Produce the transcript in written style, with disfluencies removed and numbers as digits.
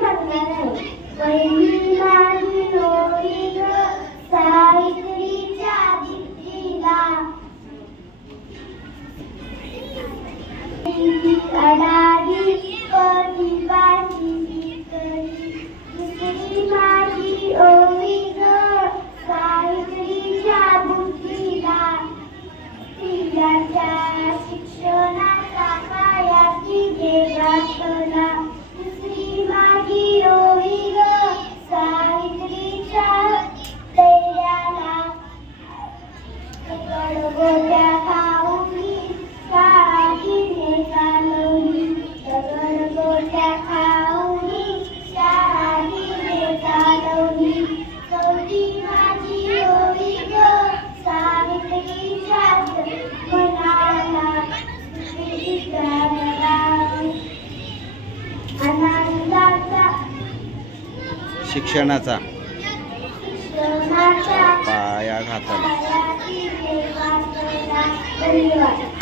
सांगणार आहे. पहिली माझी होळी ग सावित्रीच्या दीप्तीला, अडाणी प्रतिभाची विकली. दुसरी माझी होळी ग सावित्रीच्या बुद्धीला, स्त्रियांच्या शिक्षणाचा पायाची घातला. दुसरी माझी होळी ग सावित्रीच्या दैऱ्याला, गडगोट्या खाऊनी शाळा तिने चालवली. गडगोट्या खाऊनी शाळा तिने चालवली. चौथी माझी होळी ग सावित्रीच्या मनाला, आनंदाचा शिक्षणाचा पाया घातला. धन्यवाद.